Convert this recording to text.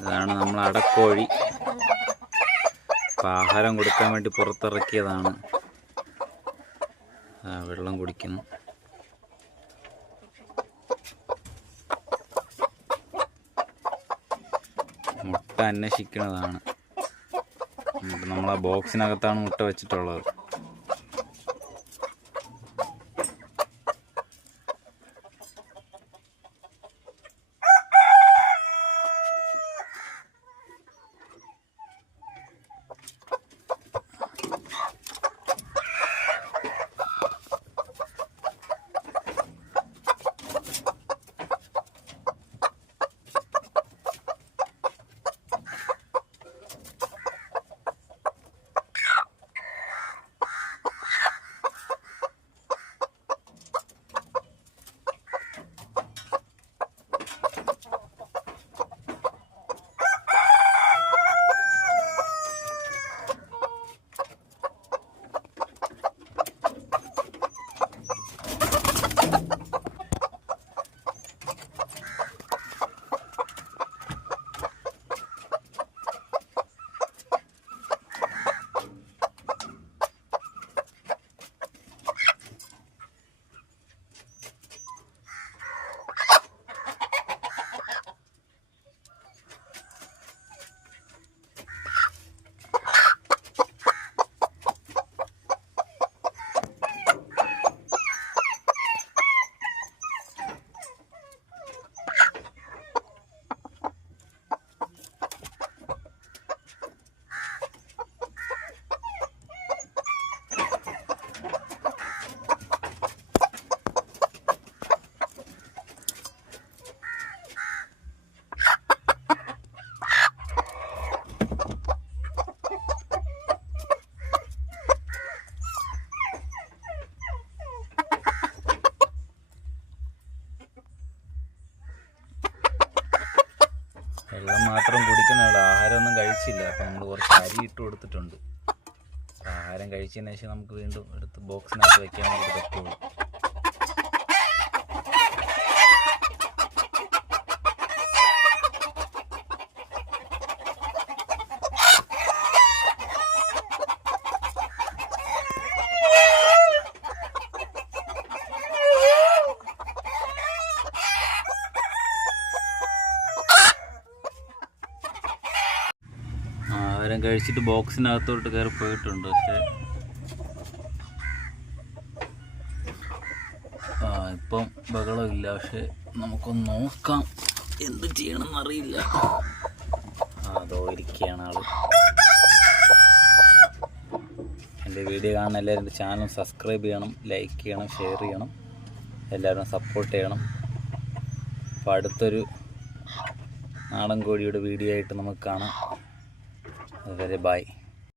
ഇതാണ് നമ്മൾ അടക്കോഴി. അപ്പം ആഹാരം കൊടുക്കാൻ വേണ്ടി പുറത്തിറക്കിയതാണ്. വെള്ളം കുടിക്കുന്നു. മുട്ട അന്വേഷിക്കുന്നതാണ്. നമ്മൾ ആ ബോക്സിനകത്താണ് മുട്ട വെച്ചിട്ടുള്ളത്. വെള്ളം മാത്രം കുടിക്കണുള്ളൂ ആഹാരമൊന്നും കഴിച്ചില്ല. അപ്പം നമ്മൾ കുറച്ച് അരി ഇട്ട് കൊടുത്തിട്ടുണ്ട്. ആഹാരം കഴിച്ചതിന് ശേഷം നമുക്ക് വീണ്ടും എടുത്ത് ബോക്സിനകത്ത് വെക്കാൻ വേണ്ടി പറ്റുള്ളൂ. ആഹാരം കഴിച്ചിട്ട് ബോക്സിനകത്തോട്ട് കയറി പോയിട്ടുണ്ട്. പക്ഷേ ആ ഇപ്പം ഇല്ല. പക്ഷെ നമുക്കൊന്ന് നോക്കാം. എന്ത് ചെയ്യണമെന്ന് അറിയില്ല അതോ ഇരിക്കുകയാണ് ആൾ. എന്റെ വീഡിയോ കാണുന്ന എല്ലാവരും എന്റെ ചാനൽ സബ്സ്ക്രൈബ് ചെയ്യണം ലൈക്ക് ചെയ്യണം ഷെയർ ചെയ്യണം. എല്ലാവരും സപ്പോർട്ട് ചെയ്യണം. അപ്പോൾ അടുത്തൊരു നാടൻ കോഴിയുടെ വീഡിയോ ആയിട്ട് നമുക്ക് കാണാം. very baik.